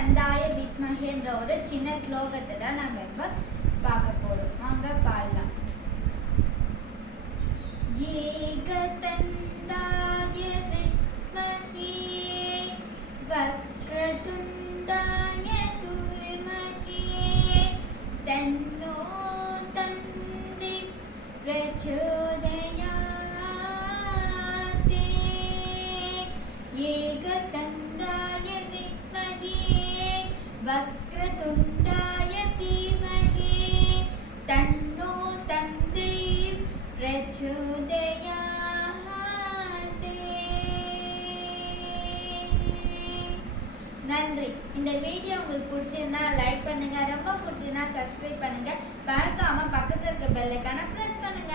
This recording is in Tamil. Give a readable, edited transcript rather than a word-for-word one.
தந்தாய வித்மஹே என்ற ஒரு சின்ன ஸ்லோகத்தை தான் நம்ம இப்ப பார்க்க போறோம். வாங்க பாடலாம். ஏகதந்தாய வித்மஹே வக்ரதுண்டாய தீமஹி தன்னோ தந்தி பிரச்சோதயாத். ஏகதந்தாய வித்மஹே வக்ரதுண்டாய தீமஹி தன்னோ தந்தி பிரச்சோதயாத். நன்றி. இந்த வீடியோ உங்களுக்கு பிடிச்சிருந்தா லைக் பண்ணுங்க, ரொம்ப பிடிச்சிருந்தா சப்ஸ்கிரைப் பண்ணுங்க, மறக்காம பக்கத்துல இருக்க பெல் ஐகானை பிரஸ் பண்ணுங்க.